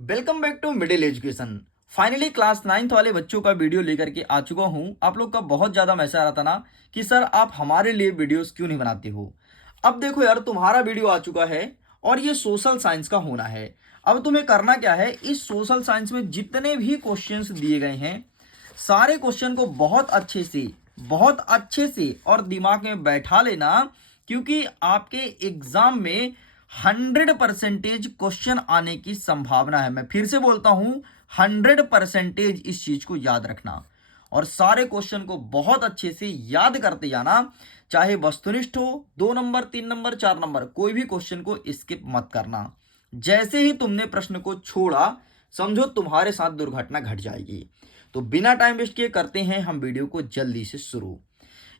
Welcome back to middle education. Finally class 9th वाले बच्चों का वीडियो लेकर के आ चुका हूं। आप लोग का बहुत ज़्यादा मैसेज आ रहा था ना कि सर आप हमारे लिए वीडियोस क्यों नहीं बनाते हो। अब देखो यार, तुम्हारा वीडियो आ चुका है और ये सोशल साइंस का होना है। अब तुम्हें करना क्या है, इस सोशल साइंस में जितने भी क्वेश्चंस दिए गए हैं सारे क्वेश्चन को बहुत अच्छे से और दिमाग में बैठा लेना, क्योंकि आपके एग्जाम में 100% क्वेश्चन आने की संभावना है। मैं फिर से बोलता हूं, 100% इस चीज को याद रखना और सारे क्वेश्चन को बहुत अच्छे से याद करते जाना। चाहे वस्तुनिष्ठ हो, 2 नंबर 3 नंबर 4 नंबर, कोई भी क्वेश्चन को स्किप मत करना। जैसे ही तुमने प्रश्न को छोड़ा, समझो तुम्हारे साथ दुर्घटना घट जाएगी। तो बिना टाइम वेस्ट किए करते हैं हम वीडियो को जल्दी से शुरू।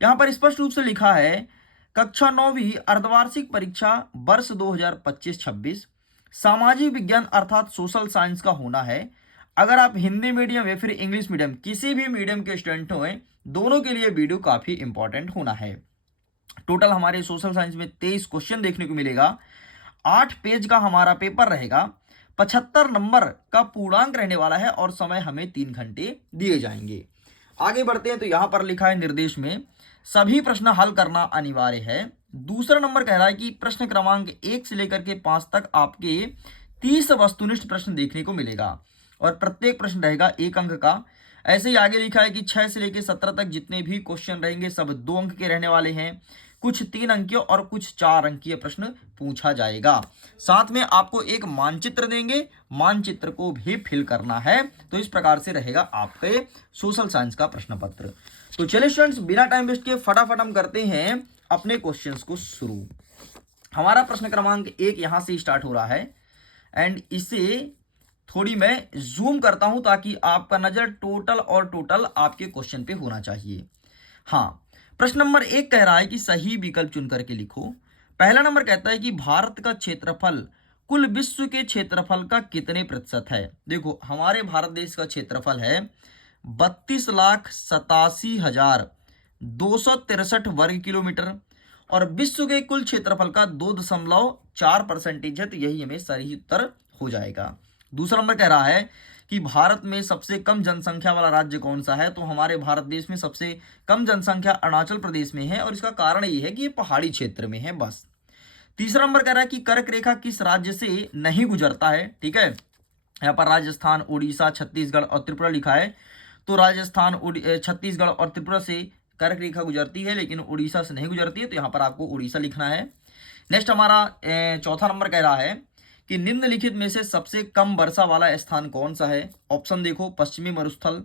यहां पर स्पष्ट रूप से लिखा है, कक्षा 9वीं अर्धवार्षिक परीक्षा वर्ष 2025-26 सामाजिक विज्ञान अर्थात सोशल साइंस का होना है। अगर आप हिंदी मीडियम या फिर इंग्लिश मीडियम किसी भी मीडियम के स्टूडेंट हो, दोनों के लिए वीडियो काफी इंपॉर्टेंट होना है। टोटल हमारे सोशल साइंस में 23 क्वेश्चन देखने को मिलेगा। 8 पेज का हमारा पेपर रहेगा। 75 नंबर का पूर्णांक रहने वाला है और समय हमें 3 घंटे दिए जाएंगे। आगे बढ़ते हैं तो यहां पर लिखा है निर्देश में सभी प्रश्न हल करना अनिवार्य है। दूसरा नंबर कह रहा है कि प्रश्न क्रमांक 1 से लेकर के 5 तक आपके 30 वस्तुनिष्ठ प्रश्न देखने को मिलेगा और प्रत्येक प्रश्न रहेगा 1 अंक का। ऐसे ही आगे लिखा है कि 6 से लेकर 17 तक जितने भी क्वेश्चन रहेंगे सब 2 अंक के रहने वाले हैं। कुछ 3 अंकीय और कुछ 4 अंकीय प्रश्न पूछा जाएगा। साथ में आपको एक मानचित्र देंगे, मानचित्र को भी फिल करना है। तो इस प्रकार से रहेगा आपके सोशल साइंस का प्रश्न पत्र। तो चलिए स्टूडेंट्स, बिना टाइम वेस्ट किए फटाफट हम करते हैं अपने क्वेश्चंस को शुरू। हमारा प्रश्न क्रमांक 1 यहां से स्टार्ट हो रहा है एंड इसे थोड़ी मैं जूम करता हूं ताकि आपका नजर टोटल आपके क्वेश्चन पे होना चाहिए। हाँ, प्रश्न नंबर 1 कह रहा है कि सही विकल्प चुन करके लिखो। पहला नंबर कहता है कि भारत का क्षेत्रफल कुल विश्व के क्षेत्रफल का कितने प्रतिशत है। देखो, हमारे भारत देश का क्षेत्रफल है 32,87,263 वर्ग किलोमीटर और विश्व के कुल क्षेत्रफल का 2.4% है। तो यही हमें सही उत्तर हो जाएगा। दूसरा नंबर कह रहा है कि भारत में सबसे कम जनसंख्या वाला राज्य कौन सा है। तो हमारे भारत देश में सबसे कम जनसंख्या अरुणाचल प्रदेश में है और इसका कारण ये है कि ये पहाड़ी क्षेत्र में है बस। तीसरा नंबर कह रहा है कि कर्क रेखा किस राज्य से नहीं गुजरता है। ठीक है, यहाँ पर राजस्थान, उड़ीसा, छत्तीसगढ़ और त्रिपुरा लिखा है। तो राजस्थान, छत्तीसगढ़ और त्रिपुरा से कर्क रेखा गुजरती है लेकिन उड़ीसा से नहीं गुजरती है। तो यहाँ पर आपको उड़ीसा लिखना है। नेक्स्ट हमारा चौथा नंबर कह रहा है कि निम्नलिखित में से सबसे कम वर्षा वाला स्थान कौन सा है। ऑप्शन देखो, पश्चिमी मरुस्थल,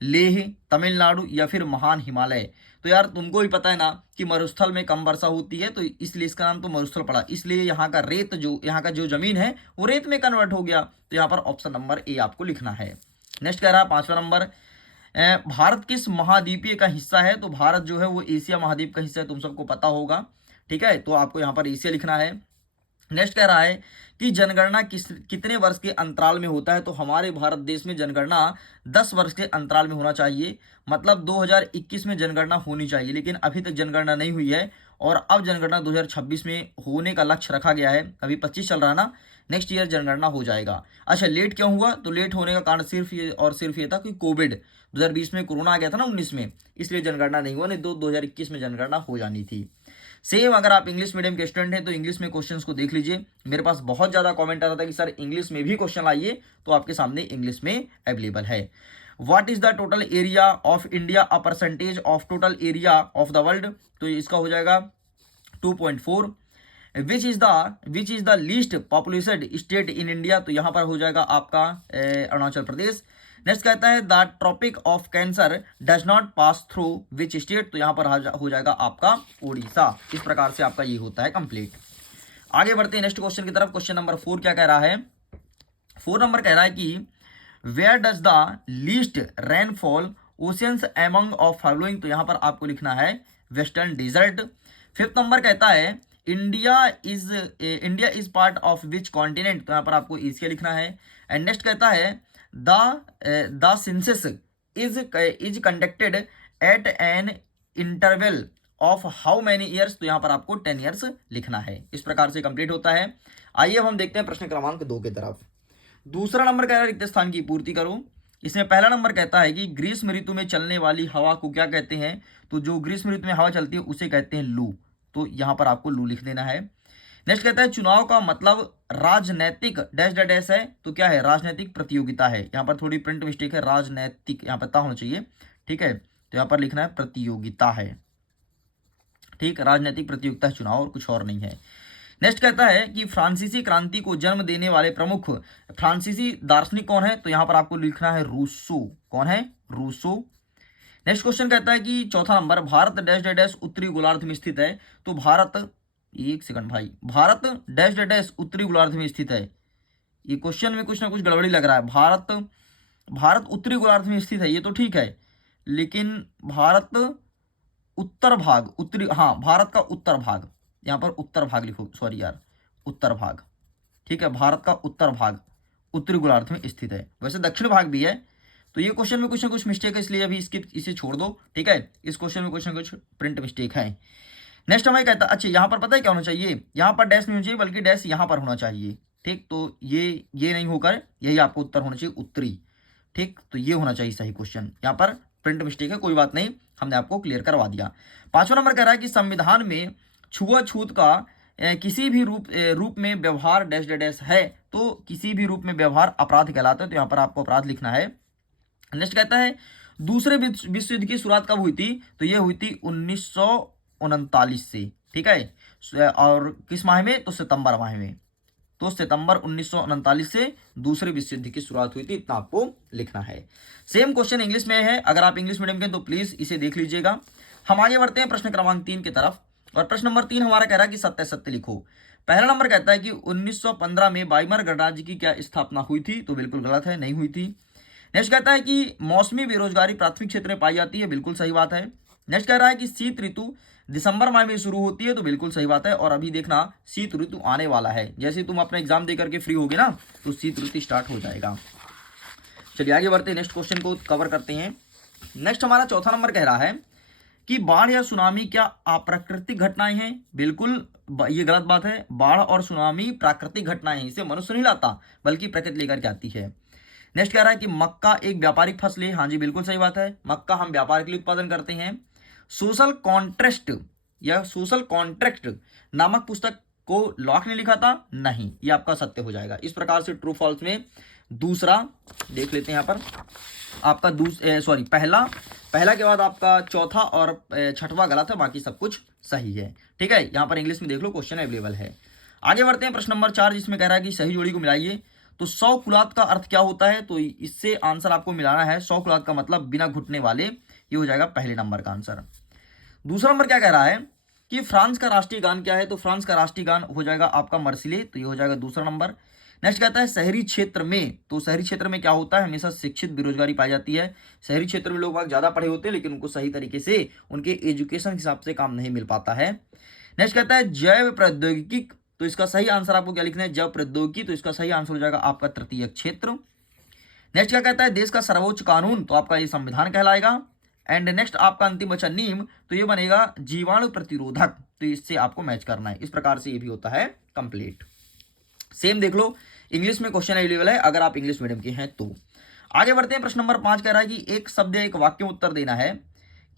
लेह, तमिलनाडु या फिर महान हिमालय। तो यार तुमको ही पता है ना कि मरुस्थल में कम वर्षा होती है, तो इसलिए इसका नाम तो मरुस्थल पड़ा। इसलिए यहाँ का रेत, जो यहाँ का जो जमीन है वो रेत में कन्वर्ट हो गया। तो यहाँ पर ऑप्शन नंबर ए आपको लिखना है। नेक्स्ट कह रहा है पांचवा नंबर, भारत किस महाद्वीपीय का हिस्सा है। तो भारत जो है वो एशिया महाद्वीप का हिस्सा है, तुम सबको पता होगा। ठीक है, तो आपको यहाँ पर एशिया लिखना है। नेक्स्ट कह रहा है कि जनगणना कितने वर्ष के अंतराल में होता है। तो हमारे भारत देश में जनगणना 10 वर्ष के अंतराल में होना चाहिए। मतलब 2021 में जनगणना होनी चाहिए, लेकिन अभी तक जनगणना नहीं हुई है और अब जनगणना 2026 में होने का लक्ष्य रखा गया है। अभी 25 चल रहा है ना, नेक्स्ट ईयर जनगणना हो जाएगा। अच्छा, लेट क्यों हुआ। तो लेट होने का कारण सिर्फ ये और सिर्फ ये था कि कोविड 2020 में, कोरोना आ गया था ना 19 में, इसलिए जनगणना नहीं हुआ। नहीं तो 2021 में जनगणना हो जानी थी। सेम अगर आप इंग्लिश मीडियम के स्टूडेंट हैं तो इंग्लिश में क्वेश्चंस को देख लीजिए। मेरे पास बहुत ज़्यादा कमेंट आ रहा था कि सर इंग्लिश में भी क्वेश्चन लाइए, तो आपके सामने इंग्लिश में अवेलेबल है। What is the total area of India a percentage of total area of the world. तो इसका हो जाएगा 2.4। Which is the least populated state in India. तो यहाँ पर हो जाएगा आपका अरुणाचल प्रदेश। नेक्स्ट कहता है the tropic of cancer does not pass through which state. तो यहाँ पर हो जाएगा आपका उड़ीसा। इस प्रकार से आपका ये होता है कंप्लीट। आगे बढ़ते हैं नेक्स्ट क्वेश्चन की तरफ। क्वेश्चन नंबर 4 क्या कह रहा है। 4 नंबर कह रहा है कि where does the least rainfall oceans among of following. तो यहाँ पर आपको लिखना है वेस्टर्न डेजर्ट। 5th नंबर कहता है India is part of which continent. तो यहाँ पर आपको एशिया लिखना है। एंड नेक्स्ट कहता है the census is conducted at an interval of how many years. तो यहाँ पर आपको 10 ईयर्स लिखना है। इस प्रकार से कंप्लीट होता है। आइए अब हम देखते हैं प्रश्न क्रमांक 2 की तरफ। दूसरा नंबर कह रहा है रिक्त स्थान की पूर्ति करो। इसमें पहला नंबर कहता है कि ग्रीष्म ऋतु में चलने वाली हवा को क्या कहते हैं, तो जो ग्रीष्म ऋतु में हवा चलती है उसे कहते हैं लू, तो यहाँ पर आपको लू लिख देना है। नेक्स्ट कहता है चुनाव का मतलब राजनैतिक डैश डैश डैश है, तो क्या है, राजनैतिक प्रतियोगिता है। यहाँ पर थोड़ी प्रिंट मिस्टेक है, राजनैतिक यहाँ पर ता होना चाहिए, ठीक है, तो यहाँ पर लिखना है प्रतियोगिता है, ठीक, राजनैतिक प्रतियोगिता है चुनाव और कुछ और नहीं है। नेक्स्ट कहता है कि फ्रांसीसी क्रांति को जन्म देने वाले प्रमुख फ्रांसीसी दार्शनिक कौन है, तो यहाँ पर आपको लिखना है रूसो। कौन है, रूसो। नेक्स्ट क्वेश्चन कहता है कि चौथा number Bharat dash dash dash उत्तरी गोलार्ध में स्थित है, तो भारत, एक सेकंड भाई, भारत डैश डैश डैश उत्तरी गोलार्ध में स्थित है। ये क्वेश्चन में कुछ ना कुछ गड़बड़ी लग रहा है। भारत उत्तरी गोलार्ध में स्थित है, ये तो ठीक है, लेकिन भारत उत्तर भाग, उत्तरी, हाँ भारत का उत्तर भाग, यहाँ पर उत्तर भाग लिखो, सॉरी यार, उत्तर भाग, ठीक है, भारत का उत्तर भाग उत्तरी गोलार्ध में स्थित है। वैसे दक्षिण भाग भी है, तो ये क्वेश्चन में कुछ ना कुछ मिस्टेक है, इसलिए अभी इसे छोड़ दो, ठीक है, इस क्वेश्चन में कुछ ना कुछ प्रिंट मिस्टेक है। नेक्स्ट हमें कहता है, अच्छा यहाँ पर पता है क्या होना चाहिए, यहाँ पर डैश नहीं होना चाहिए बल्कि डैश यहाँ पर होना चाहिए, ठीक, तो ये नहीं होकर यही आपको उत्तर होना चाहिए उत्तरी, ठीक, तो ये होना चाहिए सही क्वेश्चन। यहाँ पर प्रिंट मिस्टेक है, कोई बात नहीं, हमने आपको क्लियर करवा दिया। पांचवा नंबर कह रहा है कि संविधान में छुआछूत का किसी भी रूप में व्यवहार डैश डैश है, तो किसी भी रूप में व्यवहार अपराध कहलाता है, तो यहाँ पर आपको अपराध लिखना है। नेक्स्ट कहता है दूसरे विश्व युद्ध की शुरुआत कब हुई थी, तो ये हुई थी 1939 से, ठीक है, और किस माह में, तो सितंबर माह में, तो सितंबर 1939 से दूसरे विश्व युद्ध की शुरुआत हुई थी, इतना आपको लिखना है। सेम क्वेश्चन इंग्लिश में है, अगर आप इंग्लिश मीडियम के तो प्लीज इसे देख लीजिएगा। हम आगे बढ़ते हैं प्रश्न क्रमांक 3 की तरफ, और प्रश्न नंबर 3 हमारा कह रहा है कि सत्य सत्य लिखो। पहला नंबर कहता है कि 1915 में वाइमर गणराज्य की क्या स्थापना हुई थी, तो बिल्कुल गलत है, नहीं हुई थी। नेक्स्ट कहता है कि मौसमी बेरोजगारी प्राथमिक क्षेत्र में पाई जाती है, बिल्कुल सही बात है। नेक्स्ट कह रहा है कि शीत ऋतु दिसंबर माह में शुरू होती है, तो बिल्कुल सही बात है, और अभी देखना शीत ऋतु आने वाला है, जैसे तुम अपना एग्जाम दे करके फ्री होगे ना, तो शीत ऋतु स्टार्ट हो जाएगा। चलिए आगे बढ़ते हैं, नेक्स्ट क्वेश्चन को कवर करते हैं। नेक्स्ट हमारा चौथा नंबर कह रहा है कि बाढ़ या सुनामी क्या अप्राकृतिक घटनाएं हैं, बिल्कुल ये गलत बात है। बाढ़ और सुनामी प्राकृतिक घटनाएं हैं, इसे मनुष्य नहीं लाता बल्कि प्रकृति लेकर के आती है। नेक्स्ट कह रहा है कि मक्का एक व्यापारिक फसल है, हाँ जी बिल्कुल सही बात है, मक्का हम व्यापार के लिए उत्पादन करते हैं। सोशल कॉन्ट्रैक्ट या सोशल कॉन्ट्रैक्ट नामक पुस्तक को लॉक ने लिखा था, नहीं, ये आपका सत्य हो जाएगा। इस प्रकार से ट्रू फॉल्स में दूसरा देख लेते हैं, यहाँ पर आपका पहला के बाद आपका चौथा और छठवां गलत है, बाकी सब कुछ सही है, ठीक है। यहाँ पर इंग्लिश में देख लो, क्वेश्चन अवेलेबल है। आगे बढ़ते हैं प्रश्न नंबर 4, जिसमें कह रहा है कि सही जोड़ी को मिलाइए। तो 100 कुलात का अर्थ क्या होता है, तो इससे आंसर आपको मिलाना है। 100 कुलात का मतलब बिना घुटने वाले, ये हो जाएगा पहले नंबर का आंसर। दूसरा नंबर क्या कह रहा है कि फ्रांस का राष्ट्रीय गान क्या है, तो फ्रांस का राष्ट्रीय गान हो जाएगा आपका मर्सिले, तो ये हो जाएगा दूसरा नंबर। नेक्स्ट कहता है शहरी क्षेत्र में, तो शहरी क्षेत्र में क्या होता है, हमेशा शिक्षित बेरोजगारी पाई जाती है। शहरी क्षेत्र में लोग बाग ज्यादा पढ़े होते हैं, लेकिन उनको सही तरीके से उनके एजुकेशन के हिसाब से काम नहीं मिल पाता है। नेक्स्ट कहता है जैव प्रौद्योगिकी, तो इसका सही आंसर आपको क्या लिखना है, जैव प्रौद्योगिकी, तो इसका सही आंसर हो जाएगा आपका तृतीय क्षेत्र। नेक्स्ट क्या कहता है देश का सर्वोच्च कानून, तो आपका ये संविधान कहलाएगा। एंड नेक्स्ट आपका अंतिम बचा नीम, तो ये बनेगा जीवाणु प्रतिरोधक, तो इससे आपको मैच करना है। इस प्रकार से ये भी होता है कंप्लीट। सेम देख लो, इंग्लिश में क्वेश्चन अवेलेबल है अगर आप इंग्लिश मीडियम के हैं तो। आगे बढ़ते हैं, प्रश्न नंबर 5 कह रहा है कि एक शब्द एक वाक्य में उत्तर देना है।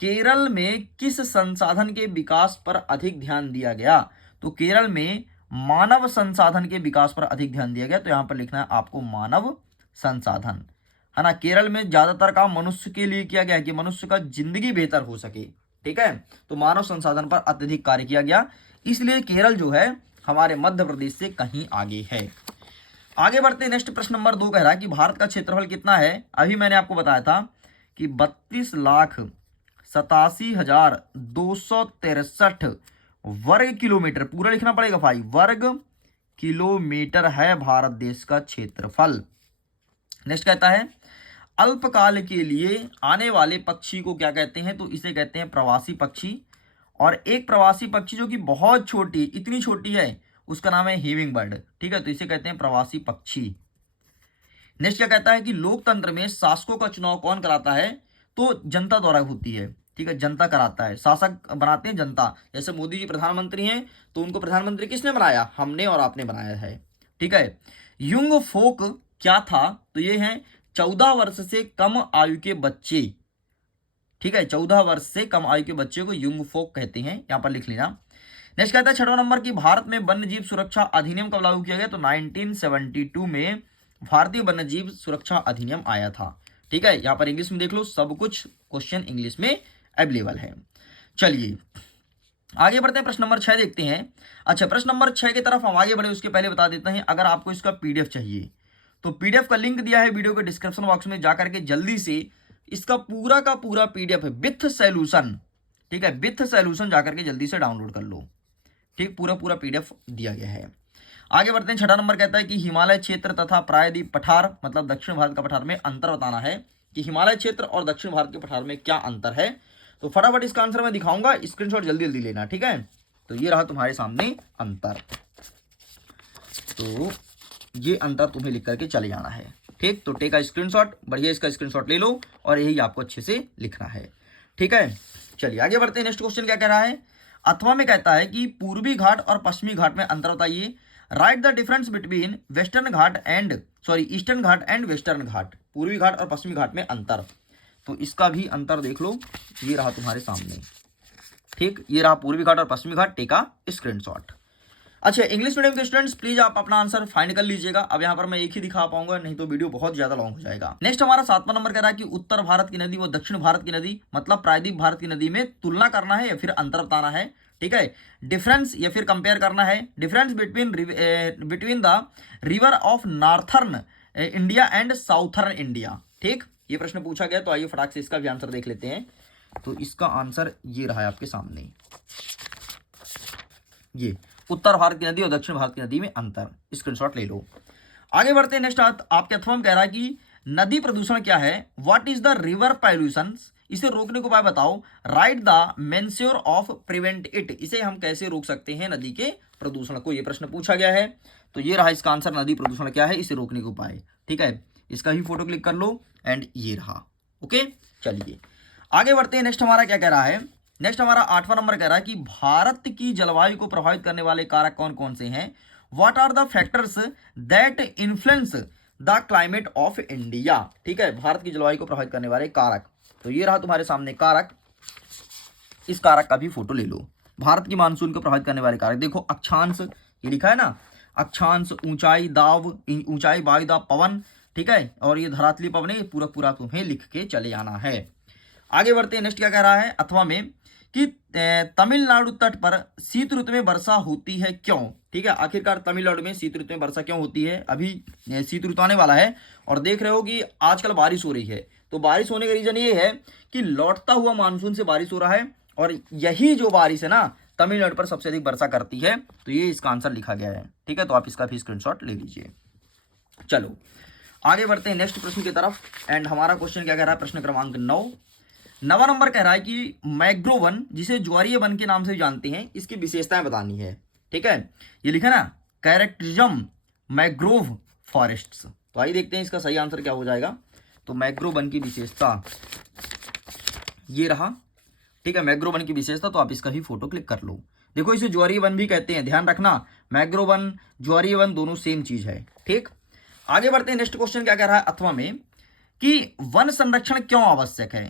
केरल में किस संसाधन के विकास पर अधिक ध्यान दिया गया, तो केरल में मानव संसाधन के विकास पर अधिक ध्यान दिया गया, तो यहां पर लिखना है आपको मानव संसाधन, है ना। केरल में ज्यादातर काम मनुष्य के लिए किया गया है कि मनुष्य का जिंदगी बेहतर हो सके, ठीक है, तो मानव संसाधन पर अत्यधिक कार्य किया गया, इसलिए केरल जो है हमारे मध्य प्रदेश से कहीं आगे है। आगे बढ़ते हैं, नेक्स्ट प्रश्न नंबर 2 कह रहा है कि भारत का क्षेत्रफल कितना है। अभी मैंने आपको बताया था कि 32,87,263 वर्ग किलोमीटर, पूरा लिखना पड़ेगा भाई, वर्ग किलोमीटर है भारत देश का क्षेत्रफल। नेक्स्ट कहता है अल्पकाल के लिए आने वाले पक्षी को क्या कहते हैं, तो इसे कहते हैं प्रवासी पक्षी। और एक प्रवासी पक्षी जो कि बहुत छोटी, इतनी छोटी है, उसका नाम है हिमिंग बर्ड, ठीक है, तो इसे कहते हैं प्रवासी पक्षी। नेक्स्ट क्या कहता है कि लोकतंत्र में शासकों का चुनाव कौन कराता है, तो जनता द्वारा होती है, ठीक है, जनता कराता है, शासक बनाते हैं जनता। जैसे मोदी जी प्रधानमंत्री हैं, तो उनको प्रधानमंत्री किसने बनाया, हमने और आपने बनाया है, ठीक है। युंग फोक क्या था, तो ये है 14 वर्ष से कम आयु के बच्चे, ठीक है, 14 वर्ष से कम आयु के बच्चे को युंग फोक कहते हैं, यहां पर लिख लेना। नेक्स्ट कहता है 6वां नंबर की भारत में वन्यजीव सुरक्षा अधिनियम कब लागू किया गया, तो 1972 में भारतीय वन्यजीव सुरक्षा अधिनियम आया था, ठीक है। यहां पर इंग्लिश में देख लो, सब कुछ क्वेश्चन इंग्लिश में अवेलेबल है। चलिए आगे बढ़ते हैं, प्रश्न नंबर 6 देखते हैं। अच्छा, प्रश्न नंबर 6 की तरफ हम आगे बढ़े उसके पहले बता देते हैं, अगर आपको इसका पीडीएफ चाहिए तो पीडीएफ का लिंक दिया है वीडियो के डिस्क्रिप्शन बॉक्स में, जाकर के जल्दी से इसका पूरा का पूरा पीडीएफ है विथ सॉल्यूशन, ठीक है, विथ सॉल्यूशन जाकर के जल्दी से डाउनलोड कर लो, ठीक, पूरा पूरा पीडीएफ दिया गया है। आगे बढ़ते हैं, 6वां नंबर कहता है कि हिमालय क्षेत्र तथा प्रायद्वीप पठार मतलब दक्षिण भारत का पठार में अंतर बताना है, कि हिमालय क्षेत्र और दक्षिण भारत के पठार में क्या अंतर है। तो फटाफट इसका आंसर मैं दिखाऊंगा, स्क्रीनशॉट जल्दी जल्दी लेना, ठीक है। तो ये रहा तुम्हारे सामने अंतर, तो ये अंतर तुम्हें लिख करके चले जाना है, ठीक। तो टेक का स्क्रीनशॉट, बढ़िया इसका स्क्रीनशॉट ले लो और यही आपको अच्छे से लिखना है, ठीक है। चलिए आगे बढ़ते हैं, नेक्स्ट क्वेश्चन क्या कह रहा है, अथवा में कहता है कि पूर्वी घाट और पश्चिमी घाट में अंतर बताइए, write the difference between western Ghat and eastern Ghat and western Ghat, पूर्वी घाट और पश्चिमी घाट में अंतर। तो इसका भी अंतर देख लो, ये रहा तुम्हारे सामने, ठीक, ये रहा पूर्वी घाट और पश्चिमी घाट, टेका स्क्रीनशॉट। अच्छा, इंग्लिश मीडियम के स्टूडेंट्स प्लीज आप अपना आंसर फाइंड कर लीजिएगा, अब यहाँ पर मैं एक ही दिखा पाऊंगा, नहीं तो वीडियो बहुत ज्यादा लॉन्ग हो जाएगा। नेक्स्ट हमारा 7वां नंबर कह रहा है कि उत्तर भारत की नदी व दक्षिण भारत की नदी मतलब प्रायद्वीप भारत की नदी में तुलना करना है या फिर अंतर बताना है, ठीक है, डिफरेंस या फिर कंपेयर करना है, difference between the river of northern India and southern India, ठीक, ये प्रश्न पूछा गया। तो आइए फटाक से इसका भी आंसर देख लेते हैं। तो इसका आंसर ये रहा है आपके सामने, ये उत्तर भारत की नदी और दक्षिण भारत की नदी में अंतर, स्क्रीनशॉट ले लो। आगे बढ़ते हैं, नेक्स्ट आपके अथवा में कह रहा है कि नदी प्रदूषण क्या है, what is the river pollution, इसे रोकने को उपाय बताओ, write the measure of prevent it, इसे हम कैसे रोक सकते हैं नदी के प्रदूषण को, ये प्रश्न पूछा गया है। तो ये रहा इसका आंसर, नदी प्रदूषण क्या है, इसे रोकने के उपाय, ठीक है, इसका भी फोटो क्लिक कर लो एंड ये रहा, ओके। चलिए आगे बढ़ते हैं, नेक्स्ट हमारा क्या कह रहा है, नेक्स्ट हमारा 8वां नंबर कह रहा है कि भारत की जलवायु को प्रभावित करने वाले कारक कौन कौन से हैं, what are the factors that influence the climate of India, ठीक है, भारत की जलवायु को प्रभावित करने वाले कारक। तो ये रहा तुम्हारे सामने कारक, इस कारक का भी फोटो ले लो, भारत की मानसून को प्रभावित करने वाले कारक देखो, अक्षांश ये लिखा है ना, अक्षांश, ऊंचाई, दाब, ऊंचाई, वायु दाब, पवन, ठीक है, और ये धरातलीय पवन है, पूरा पूरा तुम्हें लिख के चले आना है। आगे बढ़ते हैं, नेक्स्ट क्या कह रहा है अथवा में कि तमिलनाडु तट पर शीत ऋतु में वर्षा होती है क्यों, ठीक है, आखिरकार तमिलनाडु में शीत ऋतु में वर्षा क्यों होती है, अभी शीत ऋतु आने वाला है और देख रहे हो कि आजकल बारिश हो रही है, तो बारिश होने का रीजन ये है कि लौटता हुआ मानसून से बारिश हो रहा है और यही जो बारिश है ना तमिलनाडु पर सबसे अधिक वर्षा करती है, तो ये इसका आंसर लिखा गया है, ठीक है। तो आप इसका भी स्क्रीनशॉट ले लीजिए। चलो आगे बढ़ते हैं नेक्स्ट प्रश्न की तरफ एंड हमारा क्वेश्चन क्या कह रहा है, प्रश्न क्रमांक 9वां नंबर कह रहा है कि मैंग्रोव वन, जिसे ज्वारीय वन के नाम से जानते हैं, इसकी विशेषताएं बतानी है, ठीक है, ये लिखा ना, कैरेक्टरिज्म मैंग्रोव फॉरेस्ट्स। तो आइए देखते हैं इसका सही आंसर क्या हो जाएगा। तो मैंग्रोव वन की विशेषता ये रहा, ठीक है, मैंग्रोव वन की विशेषता, तो आप इसका भी फोटो क्लिक कर लो। देखो इसे ज्वारीय वन भी कहते हैं, ध्यान रखना, मैंग्रोव वन ज्वारीय वन दोनों सेम चीज है, ठीक। आगे बढ़ते हैं, नेक्स्ट क्वेश्चन क्या कह रहा है अथवा में कि वन संरक्षण क्यों आवश्यक है,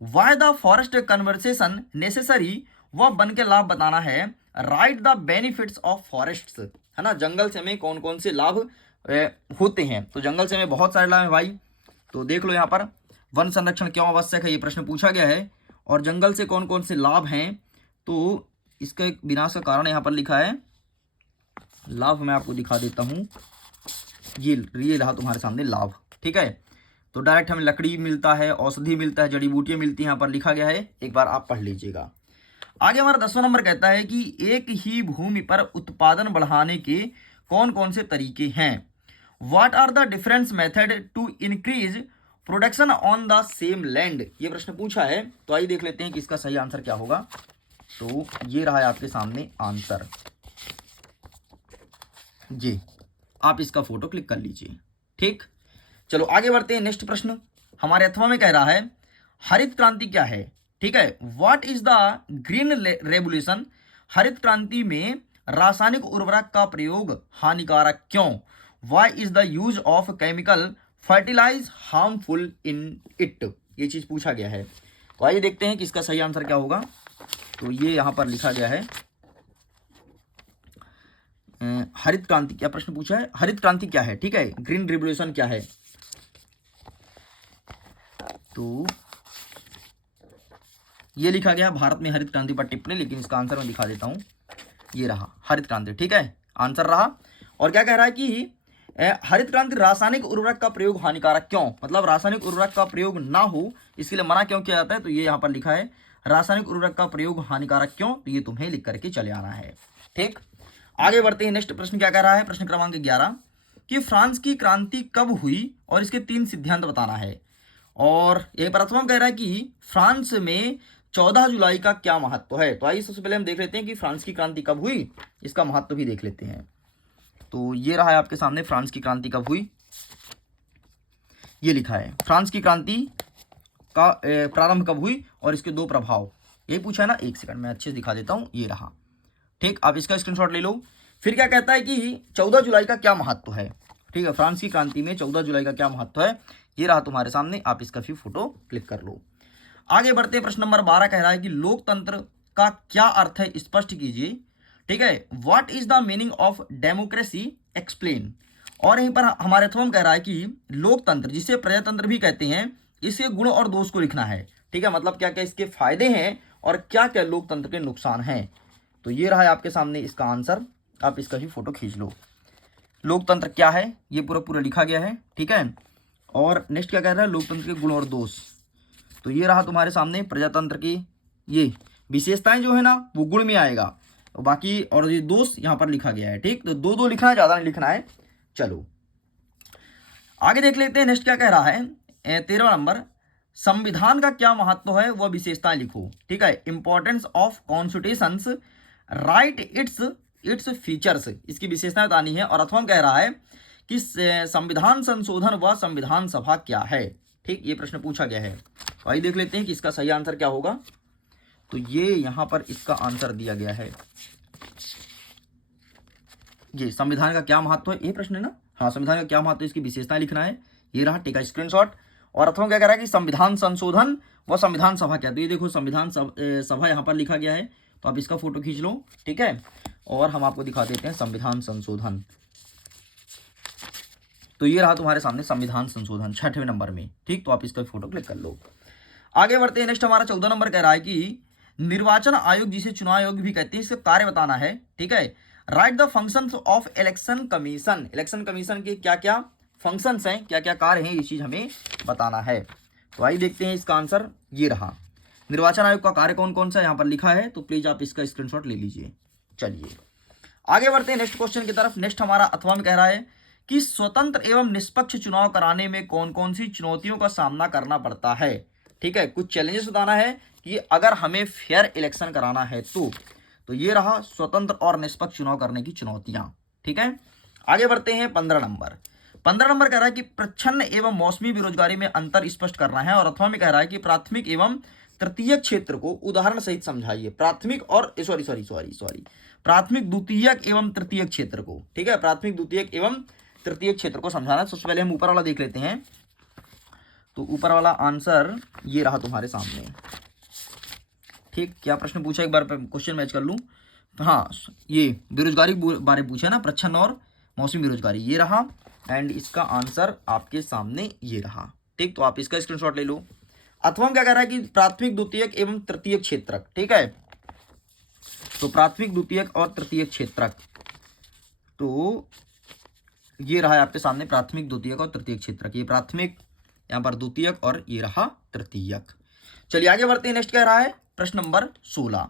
why the forest conversation necessary, वह वन के लाभ बताना है, right the benefits of forests, है ना, जंगल से हमें कौन कौन से लाभ होते हैं। तो जंगल से हमें बहुत सारे लाभ हैं भाई, तो देख लो यहाँ पर वन संरक्षण क्यों आवश्यक है, ये प्रश्न पूछा गया है और जंगल से कौन कौन से लाभ हैं, तो इसका एक विनाश का कारण यहाँ पर लिखा है, लाभ मैं आपको दिखा देता हूँ, ये रहा तुम्हारे सामने लाभ, ठीक है। तो डायरेक्ट हमें लकड़ी मिलता है, औषधि मिलता है, जड़ी बूटियां मिलती हैं, यहाँ पर लिखा गया है, एक बार आप पढ़ लीजिएगा। आगे हमारा 10वां नंबर कहता है कि एक ही भूमि पर उत्पादन बढ़ाने के कौन कौन से तरीके हैं, what are the different method to increase production on the same land, ये प्रश्न पूछा है। तो आइए देख लेते हैं कि इसका सही आंसर क्या होगा। तो ये रहा है आपके सामने आंसर, जी आप इसका फोटो क्लिक कर लीजिए, ठीक। चलो आगे बढ़ते हैं, नेक्स्ट प्रश्न हमारे अथवा में कह रहा है हरित क्रांति क्या है, ठीक है, what is the green revolution, हरित क्रांति में रासायनिक उर्वरक का प्रयोग हानिकारक क्यों, why is the use of chemical fertilize harmful in it, ये चीज पूछा गया है। तो आइए देखते हैं कि इसका सही आंसर क्या होगा। तो ये यहां पर लिखा गया है हरित क्रांति, क्या प्रश्न पूछा है, हरित क्रांति क्या है, ठीक है, ग्रीन रिवोल्यूशन क्या है। तो ये लिखा गया भारत में हरित क्रांति पर टिप्पणी, लेकिन इसका आंसर मैं दिखा देता हूं, ये रहा हरित क्रांति, ठीक है, आंसर रहा। और क्या कह रहा है कि हरित क्रांति रासायनिक उर्वरक का प्रयोग हानिकारक क्यों, मतलब रासायनिक उर्वरक का प्रयोग ना हो इसके लिए मना क्यों किया जाता है। तो ये यहाँ पर लिखा है रासायनिक उर्वरक का प्रयोग हानिकारक क्यों, तो ये तुम्हें लिख करके चले आना है। ठीक, आगे बढ़ते हैं। नेक्स्ट प्रश्न क्या कह रहा है, प्रश्न क्रमांक 11 कि फ्रांस की क्रांति कब हुई और इसके 3 सिद्धांत बताना है। और ये प्रथम कह रहा है कि फ्रांस में 14 जुलाई का क्या महत्व है। तो आइए सबसे पहले हम देख लेते हैं कि फ्रांस की क्रांति कब हुई, इसका महत्व भी देख लेते हैं। तो ये रहा है आपके सामने फ्रांस की क्रांति कब हुई, ये लिखा है फ्रांस की क्रांति का प्रारंभ कब हुई और इसके 2 प्रभाव, ये पूछा है ना। एक सेकंड मैं अच्छे से दिखा देता हूँ, ये रहा। ठीक, आप इसका स्क्रीनशॉट ले लो। फिर क्या कहता है कि 14 जुलाई का क्या महत्व है, ठीक है, फ्रांस की क्रांति में 14 जुलाई का क्या महत्व है, ये रहा तुम्हारे सामने, आप इसका भी फोटो क्लिक कर लो। आगे बढ़ते, प्रश्न नंबर 12 कह रहा है कि लोकतंत्र का क्या अर्थ है, स्पष्ट कीजिए। ठीक है, what is the meaning of democracy, explain. और यहीं पर हमारे थोम कह रहा है कि लोकतंत्र, जिसे प्रजातंत्र भी कहते हैं, इसके गुण और दोष को लिखना है। ठीक है, मतलब क्या क्या इसके फायदे हैं और क्या क्या लोकतंत्र के नुकसान हैं। तो ये रहा है आपके सामने इसका आंसर, आप इसका भी फोटो खींच लो। लोकतंत्र क्या है ये पूरा पूरा लिखा गया है, ठीक है। और नेक्स्ट क्या कह रहा है, लोकतंत्र के गुण और दोष। तो ये रहा तुम्हारे सामने प्रजातंत्र की ये विशेषताएं जो है ना वो गुण में आएगा, बाकी और ये दोष यहाँ पर लिखा गया है। ठीक, तो 2 2 लिखना है, ज्यादा नहीं लिखना है। चलो आगे देख लेते हैं। नेक्स्ट क्या कह रहा है, 13वां नंबर, संविधान का क्या महत्व है वह विशेषताएं लिखो। ठीक है, importance of constitutions, right its features, इसकी विशेषताएं बतानी है। और अथवा कह रहा है कि संविधान संशोधन व संविधान सभा क्या है। ठीक, ये प्रश्न पूछा गया है। तो आइए देख लेते हैं कि इसका सही आंसर क्या होगा। तो ये यहां पर इसका आंसर दिया गया है, ये संविधान का क्या महत्व है, ये प्रश्न है ना। हाँ, संविधान का क्या महत्व है, इसकी विशेषताएं लिखना है। ये रहा, टेक स्क्रीनशॉट। और अथवा क्या कह रहा है कि संविधान संशोधन व संविधान सभा क्या। तो ये देखो संविधान सभा यहाँ पर लिखा गया है, तो आप इसका फोटो खींच लो। ठीक है, और हम आपको दिखा देते हैं संविधान संशोधन। तो ये रहा तुम्हारे सामने संविधान संशोधन 6वें नंबर में। ठीक, तो आप इसका फोटो क्लिक कर लो। आगे बढ़ते हैं। नेक्स्ट हमारा 14 नंबर कह रहा है कि निर्वाचन आयोग, जिसे चुनाव आयोग भी कहते हैं, इसका कार्य बताना है। ठीक है, right the functions of election commission, election commission के क्या क्या फंक्शंस हैं, क्या क्या कार्य हैं, ये चीज हमें बताना है। तो आइए देखते हैं इसका आंसर, ये रहा निर्वाचन आयोग का कार्य कौन कौन सा यहाँ पर लिखा है। तो प्लीज आप इसका स्क्रीनशॉट ले लीजिए। चलिए आगे बढ़ते हैं नेक्स्ट क्वेश्चन की तरफ। नेक्स्ट हमारा अथवा में कह रहा है कि स्वतंत्र एवं निष्पक्ष चुनाव कराने में कौन कौन सी चुनौतियों का सामना करना पड़ता है। ठीक है, कुछ चैलेंजेस बताना है कि अगर हमें फेयर इलेक्शन कराना है तो ये रहा स्वतंत्र और निष्पक्ष चुनाव करने की चुनौतियां। ठीक है, आगे बढ़ते हैं। 15 नंबर कह रहा है कि प्रच्छन्न एवं मौसमी बेरोजगारी में अंतर स्पष्ट करना है। और अथवा में कह रहा है कि प्राथमिक एवं तृतीयक क्षेत्र को उदाहरण सहित समझाइए। प्राथमिक और सॉरी प्राथमिक, द्वितीयक एवं तृतीयक क्षेत्र को। ठीक है, प्राथमिक, द्वितीयक एवं तृतीयक क्षेत्र को समझाना। सबसे पहले हम ऊपर वाला देख लेते हैं। तो ऊपर वाला आंसर ये रहा तुम्हारे सामने। ठीक, क्या प्रश्न पूछा, एक बार क्वेश्चन मैच कर लूं। हाँ, ये बेरोजगारी बारे पूछा ना, प्रच्छन्न और मौसमी बेरोजगारी, ये रहा। एंड इसका आंसर आपके सामने ये रहा। ठीक, तो आप इसका स्क्रीनशॉट ले लो। अथवा क्या कह रहा है कि प्राथमिक, द्वितीयक एवं तृतीयक क्षेत्रक। ठीक है, तो प्राथमिक, द्वितीयक और तृतीयक क्षेत्रक, तो ये रहा है आपके सामने प्राथमिक, द्वितीयक और तृतीयक क्षेत्रक। ये प्राथमिक, यहाँ पर द्वितीयक और ये रहा तृतीयक। चलिए आगे बढ़ते हैं। नेक्स्ट कह रहा है प्रश्न नंबर 16,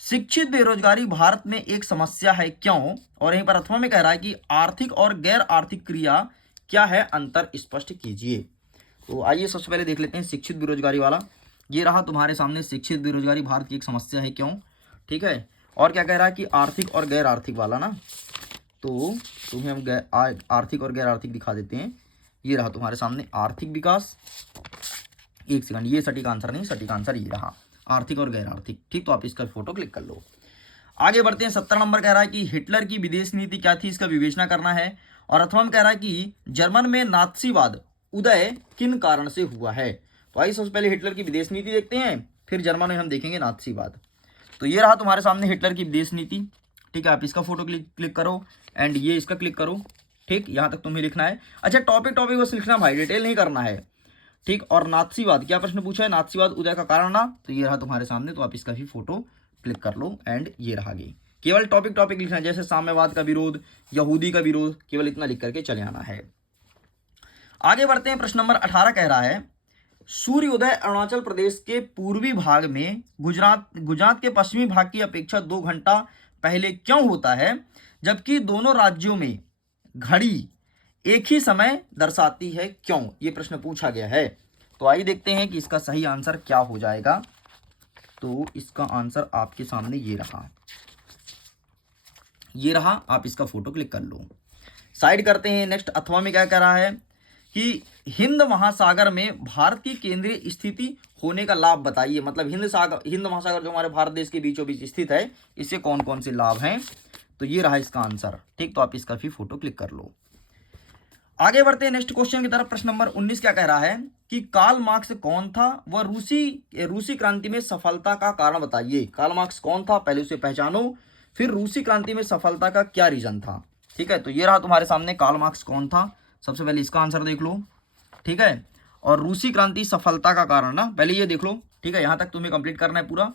शिक्षित बेरोजगारी भारत में एक समस्या है क्यों। और यहीं पर अथवा में कह रहा है कि आर्थिक और गैर आर्थिक क्रिया क्या है, अंतर स्पष्ट कीजिए। तो आइए सबसे पहले देख लेते हैं शिक्षित बेरोजगारी वाला। ये रहा तुम्हारे सामने, शिक्षित बेरोजगारी भारत की एक समस्या है क्यों। ठीक है, और क्या कह रहा है कि आर्थिक और गैर आर्थिक वाला ना, तो तुम्हें हम आर्थिक और गैर आर्थिक दिखा देते हैं। ये रहा तुम्हारे सामने आर्थिक विकास। एक सेकंड, ये सटीक आंसर नहीं, सटीक आंसर ये रहा आर्थिक और गैर आर्थिक। ठीक, तो आप इसका फोटो क्लिक कर लो। आगे बढ़ते हैं। 17 नंबर कह रहा है कि हिटलर की विदेश नीति क्या थी, इसका विवेचना करना है। और अथवा में कह रहा है कि जर्मन में नात्सीवाद उदय किन कारण से हुआ है। तो आइए सबसे पहले हिटलर की विदेश नीति देखते हैं, फिर जर्मन में हम देखेंगे नात्सीवाद। तो ये रहा तुम्हारे सामने हिटलर की विदेश नीति। ठीक है, आप इसका फोटो क्लिक करो एंड ये इसका क्लिक करो। ठीक, यहाँ तक तुम्हें लिखना है। अच्छा, टॉपिक बस लिखना भाई, डिटेल नहीं करना है। ठीक, और नात्सीवाद क्या प्रश्न पूछा है, नात्सीवाद उदय का कारण ना, तो ये रहा तुम्हारे सामने, तो आप इसका भी फोटो क्लिक कर लो एंड ये रहा आगे। केवल टॉपिक लिखना है, जैसे साम्यवाद का विरोध, यहूदी का विरोध, केवल इतना लिख करके चले आना है। आगे बढ़ते हैं, प्रश्न नंबर 18 कह रहा है सूर्योदय अरुणाचल प्रदेश के पूर्वी भाग में गुजरात के पश्चिमी भाग की अपेक्षा 2 घंटा पहले क्यों होता है, जबकि दोनों राज्यों में घड़ी एक ही समय दर्शाती है, क्यों? ये प्रश्न पूछा गया है। तो आइए देखते हैं कि इसका सही आंसर क्या हो जाएगा। तो इसका आंसर आपके सामने ये रहा, आप इसका फोटो क्लिक कर लो। साइड करते हैं। नेक्स्ट अथवा में क्या कह रहा है कि हिंद महासागर में भारत की केंद्रीय स्थिति होने का लाभ बताइए। मतलब हिंद महासागर जो हमारे भारत देश के बीचों बीच स्थित है, इससे कौन कौन से लाभ हैं। तो ये रहा इसका आंसर। ठीक, तो आप इसका भी फोटो क्लिक कर लो। आगे बढ़ते हैं नेक्स्ट क्वेश्चन की तरफ। प्रश्न नंबर 19 क्या कह रहा है कि कार्ल मार्क्स कौन था, वह रूसी क्रांति में सफलता का कारण बताइए। कार्ल मार्क्स कौन था, पहले उसे पहचानो, फिर रूसी क्रांति में सफलता का क्या रीजन था। ठीक है, तो ये रहा तुम्हारे सामने कार्ल मार्क्स कौन था। सबसे पहले इसका आंसर देख लो। ठीक है, और रूसी क्रांति सफलता का कारण ना, पहले ये देख लो। ठीक है, यहां तक तुम्हें कंप्लीट करना है पूरा।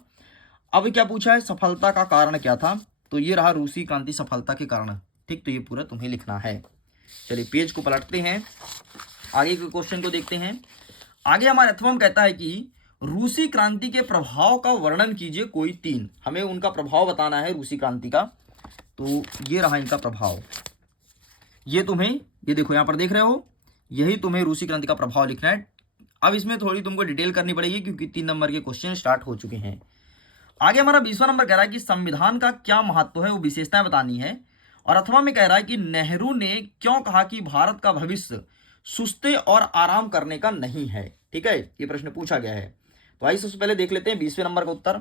अब क्या पूछा है, सफलता का कारण क्या था, तो ये रहा रूसी क्रांति सफलता के कारण। ठीक, तो ये पूरा तुम्हें लिखना है। चलिए पेज को पलटते हैं, आगे के क्वेश्चन को देखते हैं। आगे हमारे अथवा कहता है कि रूसी क्रांति के प्रभाव का वर्णन कीजिए कोई 3। हमें उनका प्रभाव बताना है रूसी क्रांति का। तो ये रहा इनका प्रभाव। ये तुम्हें, ये देखो यहाँ पर देख रहे हो, यही तुम्हें रूसी क्रांति का प्रभाव लिखना है। अब इसमें थोड़ी तुमको डिटेल करनी पड़ेगी क्योंकि 3 नंबर के क्वेश्चन स्टार्ट हो चुके हैं। आगे हमारा 20वां नंबर कह रहा है कि संविधान का क्या महत्व है, वो विशेषताएं बतानी है। और अथवा में कह रहा है कि नेहरू ने क्यों कहा कि भारत का भविष्य सुस्ते और आराम करने का नहीं है। ठीक है, ये प्रश्न पूछा गया है। तो आइए सबसे पहले देख लेते हैं 20वें नंबर का उत्तर।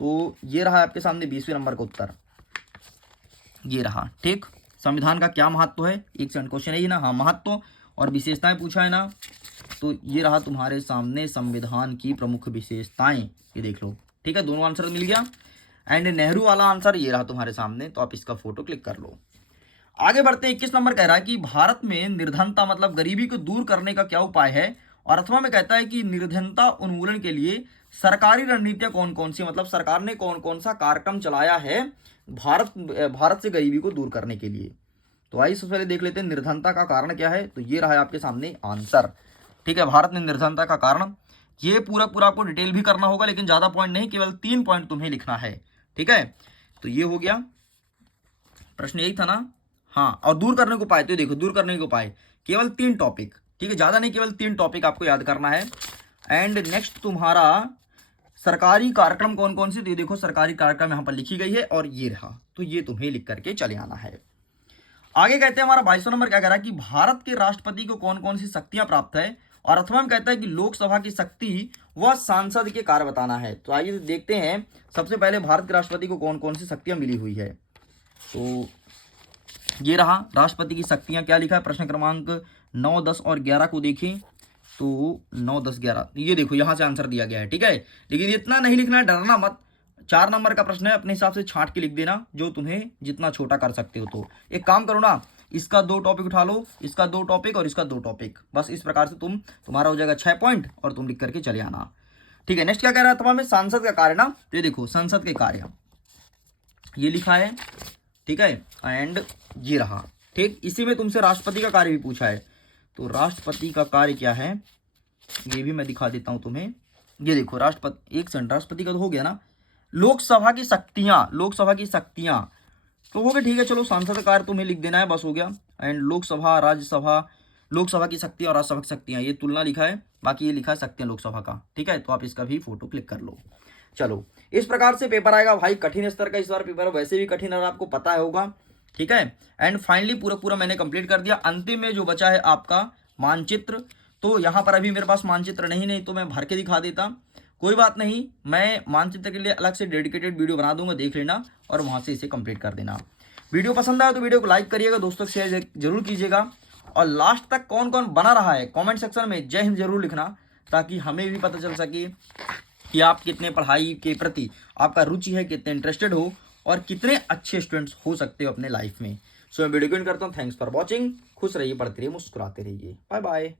तो ये रहा आपके सामने 20वें नंबर का उत्तर, ये रहा। ठीक, संविधान का क्या महत्व है, एक सेकंड क्वेश्चन है ही ना, हाँ महत्व और विशेषताएं पूछा है ना। तो ये रहा तुम्हारे सामने संविधान की प्रमुख विशेषताएं, ये देख लो। ठीक है, दोनों आंसर मिल गया एंड नेहरू वाला आंसर ये रहा तुम्हारे सामने, तो आप इसका फोटो क्लिक कर लो। आगे बढ़ते हैं। 21 नंबर कह रहा है कि भारत में निर्धनता मतलब गरीबी को दूर करने का क्या उपाय है। और अथवा में कहता है कि निर्धनता उन्मूलन के लिए सरकारी रणनीतियां कौन कौन सी, मतलब सरकार ने कौन कौन सा कार्यक्रम चलाया है भारत से गरीबी को दूर करने के लिए। तो आइए सबसे पहले देख लेते हैं निर्धनता का कारण क्या है। तो ये रहा आपके सामने आंसर। ठीक है, भारत में निर्धनता का कारण, ये पूरा आपको डिटेल भी करना होगा, लेकिन ज्यादा पॉइंट नहीं, केवल 3 पॉइंट तुम्हें लिखना है। ठीक है, तो ये हो गया, प्रश्न यही था ना। हाँ, और दूर करने को उपाय, तो देखो दूर करने को उपाय केवल 3 टॉपिक। ठीक है, ज्यादा नहीं, केवल 3 टॉपिक आपको याद करना है। एंड नेक्स्ट तुम्हारा सरकारी कार्यक्रम कौन कौन से, तो देखो सरकारी कार्यक्रम यहाँ पर लिखी गई है और ये रहा, तो ये तुम्हें लिख करके चले आना है। आगे कहते हैं हमारा 22वां नंबर क्या कह रहा है कि भारत के राष्ट्रपति को कौन कौन सी शक्तियां प्राप्त है। और अथवा में कहता है कि लोकसभा की शक्ति व सांसद के कार्य बताना है। तो आइए देखते हैं, सबसे पहले भारत के राष्ट्रपति को कौन कौन सी शक्तियां मिली हुई है। तो ये रहा राष्ट्रपति की शक्तियां, क्या लिखा है, प्रश्न क्रमांक 9, 10 और 11 को देखें। तो 9, 10, 11 ये देखो यहाँ से आंसर दिया गया है। ठीक है, लेकिन इतना नहीं लिखना है, डरना मत। 4 नंबर का प्रश्न है, अपने हिसाब से छांट के लिख देना, जो तुम्हें जितना छोटा कर सकते हो। तो एक काम करो ना, इसका 2 टॉपिक उठा लो, इसका 2 टॉपिक और इसका 2 टॉपिक, बस इस प्रकार से तुम्हारा हो जाएगा 6 पॉइंट और तुम लिख करके चले आना। ठीक है, नेक्स्ट क्या कह रहा है तुम्हारे सांसद का कार्य ना, तो ये देखो संसद के कार्य ये लिखा है। ठीक है, एंड ये रहा। ठीक, इसी में तुमसे राष्ट्रपति का कार्य भी पूछा है। तो राष्ट्रपति का कार्य क्या है, ये भी मैं दिखा देता हूं तुम्हें। ये देखो राष्ट्रपति, एक सेकंड, राष्ट्रपति का तो हो गया ना। लोकसभा की शक्तियां तो हो गया। ठीक है, चलो सांसद का कार्य तुम्हें लिख देना है, बस हो गया। एंड लोकसभा, राज्यसभा, लोकसभा की शक्तियां और राज्यसभा की शक्तियां, ये तुलना लिखा है, बाकी ये लिखा है शक्तियां लोकसभा का। ठीक है, तो आप इसका भी फोटो क्लिक कर लो। चलो, इस प्रकार से पेपर आएगा भाई, कठिन स्तर का इस बार पेपर, वैसे भी कठिन और आपको पता है होगा। ठीक है, एंड फाइनली पूरा मैंने कंप्लीट कर दिया। अंतिम में जो बचा है आपका मानचित्र, तो यहाँ पर अभी मेरे पास मानचित्र नहीं तो मैं भर के दिखा देता। कोई बात नहीं, मैं मानचित्र के लिए अलग से डेडिकेटेड वीडियो बना दूंगा, देख लेना और वहां से इसे कंप्लीट कर देना। वीडियो पसंद आया तो वीडियो को लाइक करिएगा, दोस्तों के शेयर जरूर कीजिएगा, और लास्ट तक कौन कौन बना रहा है कमेंट सेक्शन में जय हिंद जरूर लिखना, ताकि हमें भी पता चल सके कि आप कितने पढ़ाई के प्रति आपका रुचि है, कितने इंटरेस्टेड हो और कितने अच्छे स्टूडेंट्स हो सकते हो अपने लाइफ में। सो मैं वीडियो को एंड करता हूँ। Thanks for watching. खुश रहिए, पढ़ते रहिए, मुस्कुराते रहिए। Bye bye.